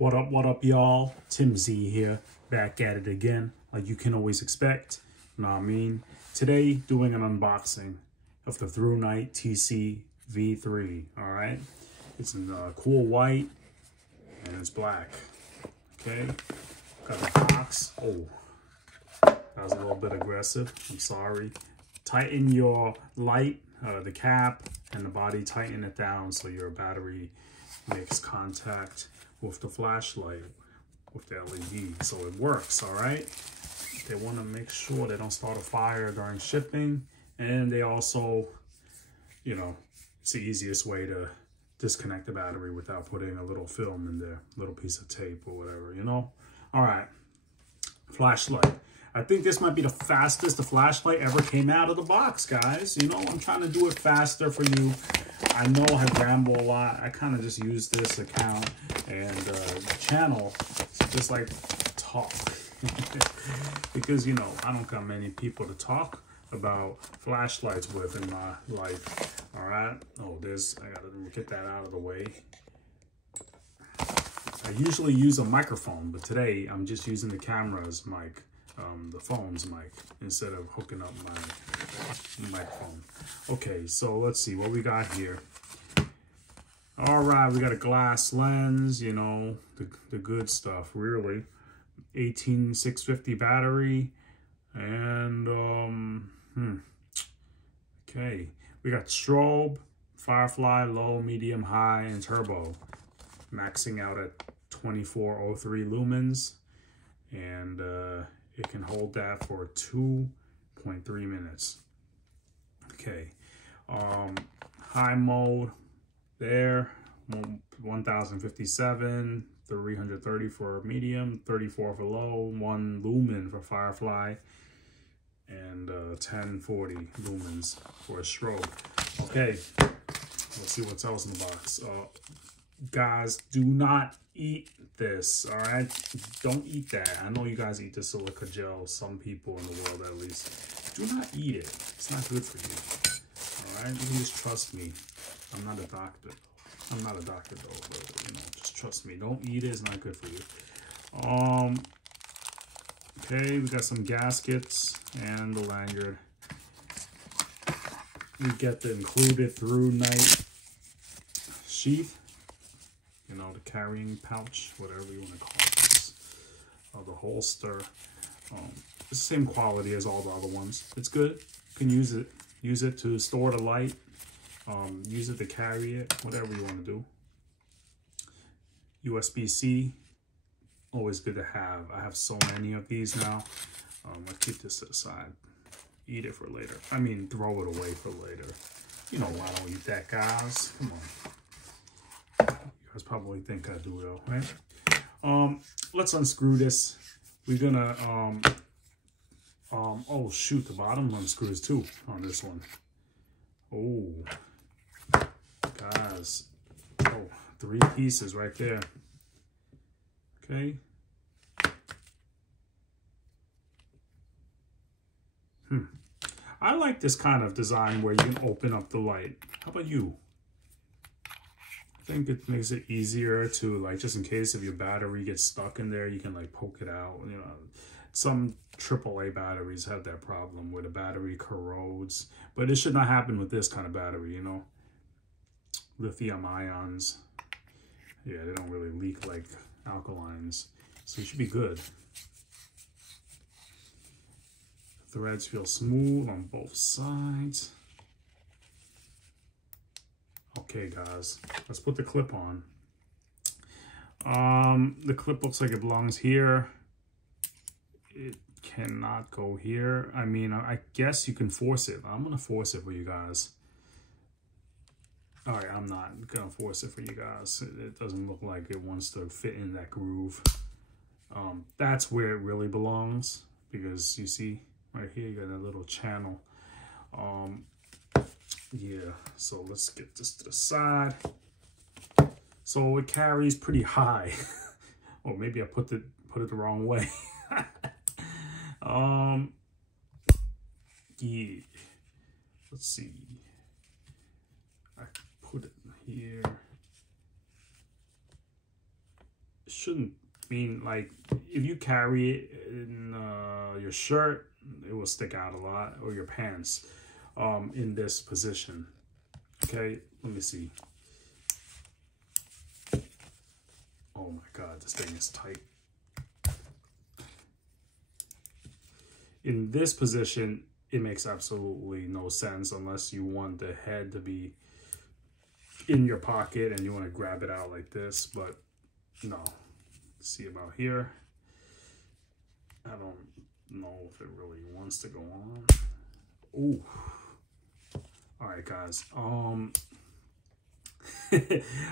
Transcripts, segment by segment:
What up, y'all? Tim Z here, back at it again, like you can always expect. You know what I mean? Today, doing an unboxing of the ThruNite TC15, all right? It's in cool white, and it's black, okay? Got the box. Oh, that was a little bit aggressive, I'm sorry. Tighten your light, the cap, and the body, tighten it down so your battery makes contact with the flashlight, with the LED, so it works, all right? They want to make sure they don't start a fire during shipping, and they also, you know, it's the easiest way to disconnect the battery without putting a little film in there, little piece of tape or whatever, you know? All right, flashlight. I think this might be the fastest the flashlight ever came out of the box, guys. You know, I'm trying to do it faster for you. I know I ramble a lot. I kind of just use this account and channel to just like talk. Because, you know, I don't got many people to talk about flashlights with in my life. All right. Oh, I gotta get that out of the way. I usually use a microphone, but today I'm just using the camera's mic. The phone's mic, instead of hooking up my microphone. Okay, so let's see what we got here. All right, we got a glass lens, you know, the good stuff, really. 18650 battery, and okay, we got strobe, firefly, low, medium, high, and turbo, maxing out at 2403 lumens, and it can hold that for 2.3 minutes. Okay, high mode there, 1057, 330 for medium, 34 for low, 1 lumen for firefly, and 1040 lumens for a strobe. Okay, let's see what's else in the box. Guys, do not eat this, all right? Don't eat that. I know you guys eat the silica gel, some people in the world at least. Do not eat it. It's not good for you, all right? You can just trust me. I'm not a doctor. I'm not a doctor though, but you know, just trust me. Don't eat it. It's not good for you. Okay, we got some gaskets and the lanyard. We get the included ThruNite sheath. You know, the carrying pouch, whatever you want to call this, the holster. It's the same quality as all the other ones. It's good. You can use it to store the light, use it to carry it, whatever you want to do. USB-C, always good to have. I have so many of these now. I'll keep this to the side. Eat it for later. I mean, throw it away for later. You know, I don't eat that, guys. Come on. You guys probably think I do though, right? Let's unscrew this. We're gonna oh shoot, the bottom unscrews too on this one. Oh, guys, oh, 3 pieces right there. Okay. I like this kind of design where you can open up the light. How about you? I think it makes it easier to, like, just in case if your battery gets stuck in there, you can like poke it out. You know, some AAA batteries have that problem where the battery corrodes, but it should not happen with this kind of battery, you know. Lithium ions, yeah, they don't really leak like alkalines, so it should be good. Threads feel smooth on both sides. Okay, guys, let's put the clip on. The clip looks like it belongs here. It cannot go here. I mean, I guess you can force it. I'm gonna force it for you guys. All right, I'm not gonna force it for you guys. It doesn't look like it wants to fit in that groove. That's where it really belongs, because you see right here, you got a little channel. Yeah, so let's get this to the side. So it carries pretty high. Or maybe I put it the wrong way. Yeah. Let's see. I put it here. shouldn't mean, like, if you carry it in your shirt, it will stick out a lot, or your pants, in this position. Okay, let me see. Oh my God, this thing is tight. In this position, it makes absolutely no sense unless you want the head to be in your pocket and you want to grab it out like this, but no. See about here. I don't know if it really wants to go on. Ooh. All right, guys.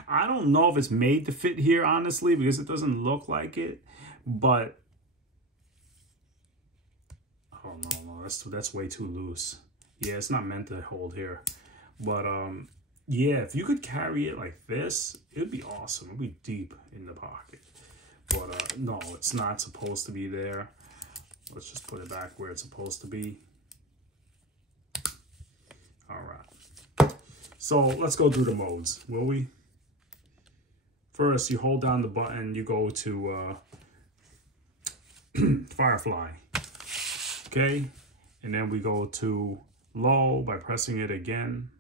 I don't know if it's made to fit here, honestly, because it doesn't look like it, but oh no, that's way too loose. Yeah, it's not meant to hold here. But yeah, if you could carry it like this, it would be awesome. It would be deep in the pocket. But no, it's not supposed to be there. Let's just put it back where it's supposed to be. All right. So let's go through the modes, will we? First, you hold down the button, you go to Firefly. Okay, and then we go to low by pressing it again.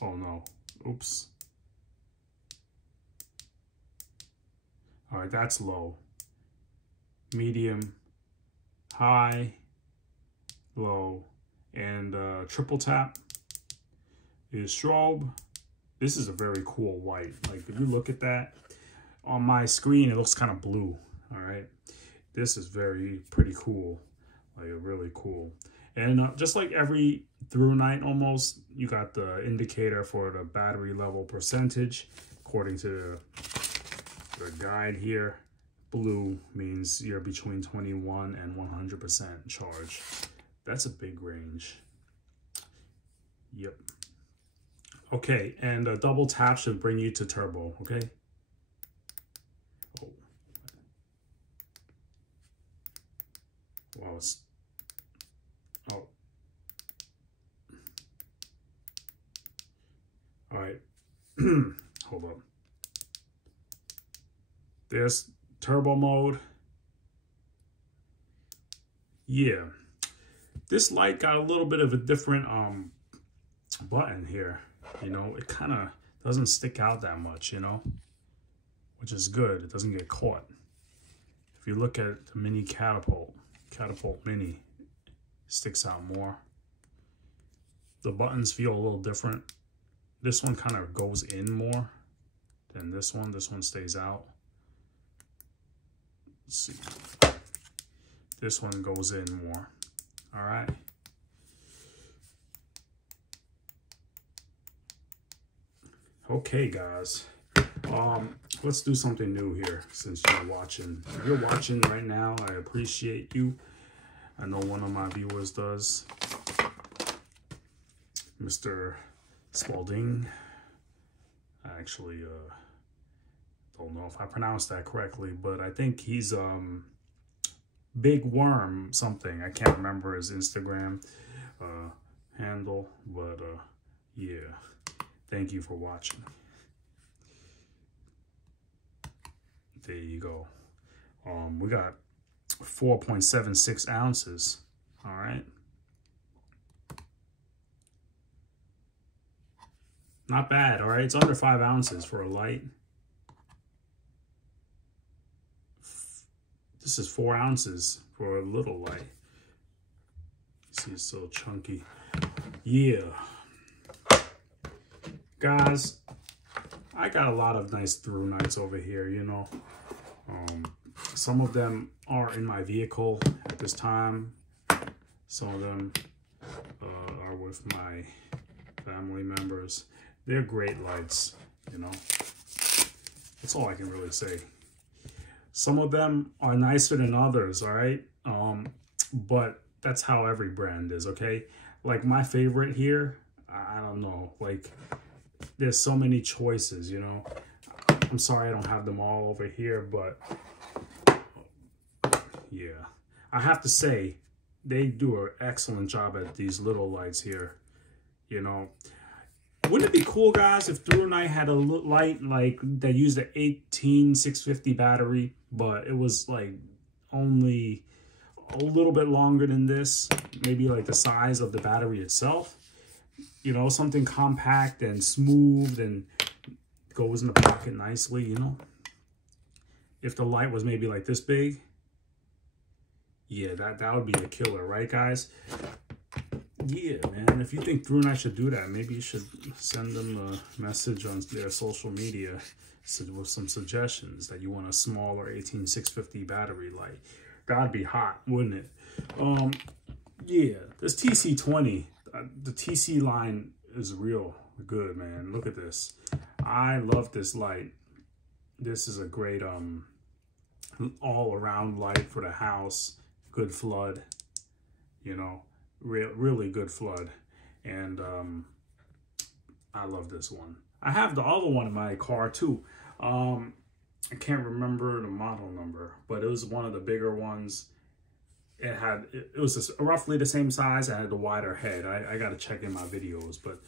Oh no, oops. All right, that's low. Medium, high, low, and triple tap is strobe. This is a very cool white. Like, if you look at that on my screen, it looks kind of blue. All right, this is pretty cool. Like, really cool. And just like every ThruNite almost, you got the indicator for the battery level percentage according to the guide here. Blue means you're between 21 and 100% charge. That's a big range. Yep. Okay, and a double tap should bring you to turbo, okay? Oh. Wow, oh. All right, hold up. There's turbo mode. Yeah, this light got a little bit of a different button here. You know, it kind of doesn't stick out that much, you know, which is good. It doesn't get caught. If you look at the mini catapult mini, sticks out more. The buttons feel a little different. This one kind of goes in more than this one. This one stays out. Let's see. This one goes in more. All right. Okay, guys. Let's do something new here since you're watching. If you're watching right now, I appreciate you. I know one of my viewers does. Mr. Spalding. I actually don't know if I pronounced that correctly, but I think he's Big Worm something. I can't remember his Instagram handle, but yeah. Thank you for watching. There you go. We got 4.76 ounces. All right. Not bad. All right. It's under 5 ounces for a light. This is 4 ounces for a little light. See, it's so chunky. Yeah. Guys, I got a lot of nice ThruNites over here, you know. Some of them are in my vehicle at this time. Some of them are with my family members. They're great lights, you know. That's all I can really say. Some of them are nicer than others, all right? But that's how every brand is, okay? Like, my favorite here, I don't know, like, there's so many choices, you know. I'm sorry I don't have them all over here, but yeah. I have to say, they do an excellent job at these little lights here, you know. Wouldn't it be cool, guys, if ThruNite had a light like that used an 18650 battery, but it was like only a little bit longer than this, maybe like the size of the battery itself. You know, something compact and smooth and goes in the pocket nicely, you know. If the light was maybe like this big, yeah, that would be a killer, right, guys? Yeah, man, if you think ThruNite should do that, maybe you should send them a message on their social media with some suggestions that you want a smaller 18650 battery light. That'd be hot, wouldn't it? Yeah, this TC20, the TC line is real good, man. Look at this. I love this light. This is a great all-around light for the house. Good flood, you know. Really good flood, and I love this one. I have the other one in my car too. I can't remember the model number, but it was one of the bigger ones. It was just roughly the same size. It had the wider head. I got to check in my videos, but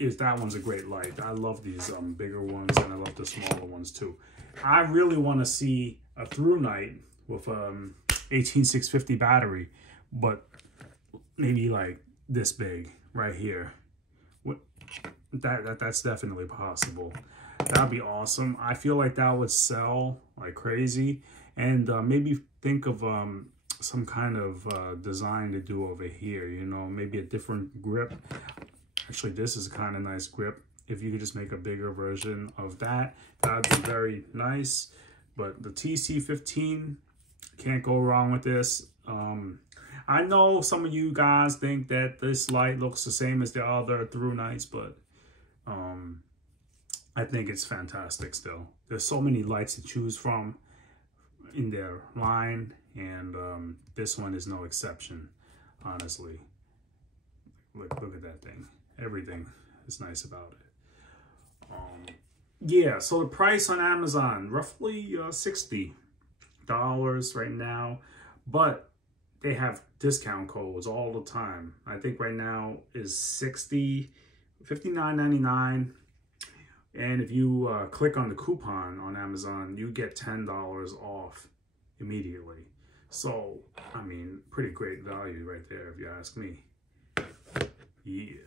that one's a great light. I love these bigger ones, and I love the smaller ones too. I really want to see a ThruNite with 18650 battery, but maybe like this big right here. That's definitely possible. That'd be awesome. I feel like that would sell like crazy. And maybe think of some kind of design to do over here, you know, maybe a different grip. Actually, this is a kind of nice grip. If you could just make a bigger version of that, that'd be very nice. But the TC15, can't go wrong with this. I know some of you guys think that this light looks the same as the other ThruNites, but I think it's fantastic still. There's so many lights to choose from in their line, and this one is no exception, honestly. Look at that thing. Everything is nice about it. Yeah, so the price on Amazon, roughly $60 right now, but they have discount codes all the time. I think right now is $59.99. And if you click on the coupon on Amazon, you get $10 off immediately. So, I mean, pretty great value right there, if you ask me. Yeah.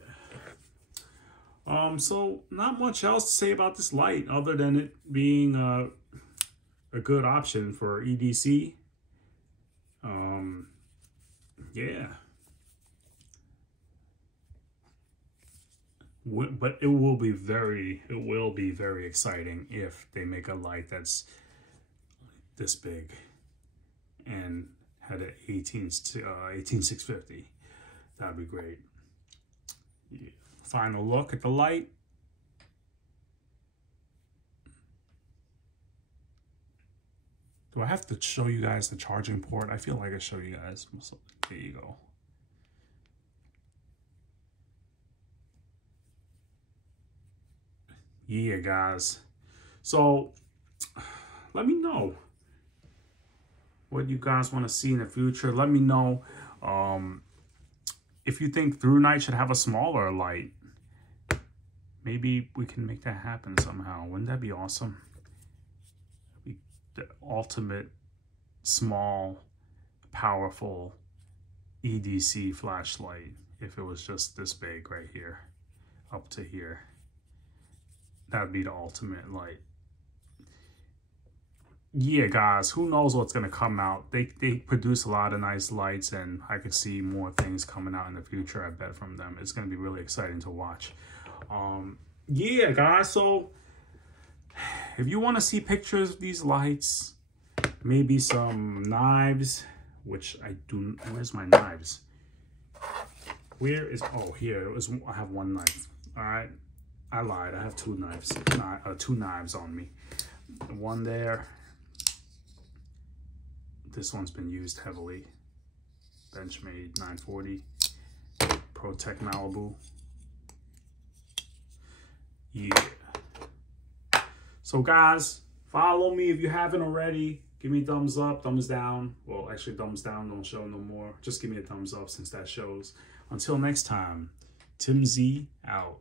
So not much else to say about this light other than it being a good option for EDC. Yeah. But it will be very exciting if they make a light that's this big and had an 18650. That'd be great. Yeah. Final look at the light. Do I have to show you guys the charging port? I feel like I show you guys. So, there you go. Yeah, guys. So, let me know what you guys want to see in the future. Let me know if you think ThruNite should have a smaller light. Maybe we can make that happen somehow. Wouldn't that be awesome? The ultimate small, powerful EDC flashlight. If it was just this big right here, up to here. That'd be the ultimate light. Yeah, guys, who knows what's gonna come out. They produce a lot of nice lights, and I could see more things coming out in the future, I bet, from them. It's gonna be really exciting to watch. Yeah, guys, so if you want to see pictures of these lights, maybe some knives, which I do. Where's my knives? Where is, oh, here it was. I have one knife. All right, I lied. I have two knives. Two knives on me. One there. This one's been used heavily. Benchmade 940. ProTech Malibu. Yeah. So guys, follow me if you haven't already. Give me a thumbs up, thumbs down. Well, actually thumbs down don't show no more. Just give me a thumbs up since that shows. Until next time, Tim Z out.